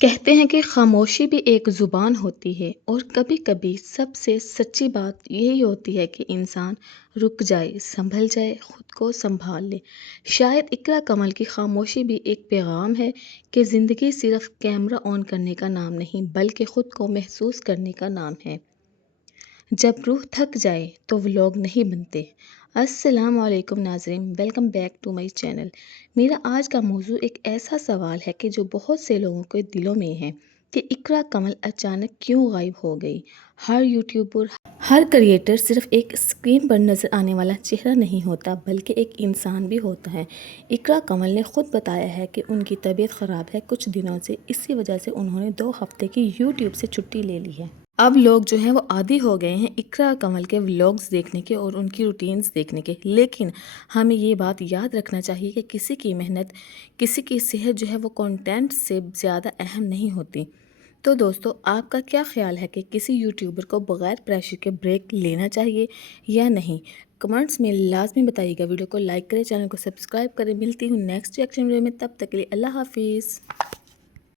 کہتے ہیں کہ خاموشی بھی ایک زبان ہوتی ہے اور کبھی کبھی سب سے سچی بات یہی ہوتی ہے کہ انسان رک جائے، سنبھل جائے، خود کو سنبھال لے۔ شاید اقرا کمل کی خاموشی بھی ایک پیغام ہے کہ زندگی صرف کیمرہ آن کرنے کا نام نہیں بلکہ خود کو محسوس کرنے کا نام ہے۔ جب روح تھک جائے تو ولاگ نہیں بنتے۔ السلام علیکم ناظرین، welcome back to my channel. میرا آج کا موضوع ایک ایسا سوال ہے کہ جو بہت سے لوگوں کے دلوں میں ہے کہ اقرا کمل اچانک کیوں غائب ہو گئی۔ ہر یوٹیوبر، ہر کریئٹر صرف ایک اسکرین پر نظر آنے والا چہرہ نہیں ہوتا بلکہ ایک انسان بھی ہوتا ہے۔ اقرا کمل نے خود بتایا ہے کہ ان کی طبیعت خراب ہے کچھ دنوں سے، اسی وجہ سے انہوں نے 2 ہفتے کی یوٹیوب سے چھٹی لے لی ہے۔ اب لوگ جو ہیں وہ عادی ہو گئے ہیں اقرا کمل کے ولاگز دیکھنے کے اور ان کی روٹینز دیکھنے کے، لیکن ہمیں یہ بات یاد رکھنا چاہیے کہ کسی کی محنت، کسی کی صحت جو ہے وہ کنٹینٹ سے زیادہ اہم نہیں ہوتی۔ تو دوستو، آپ کا کیا خیال ہے کہ کسی یوٹیوبر کو بغیر پریشر کے بریک لینا چاہیے یا نہیں؟ کمنٹس میں لازمی بتائیے گا۔ ویڈیو کو لائک کریں، چینل کو سبسکرائب کریں۔ ملتی ہوں نیکسٹ ریئیکشن ویڈیو میں، تب تک کے لیے اللہ حافظ۔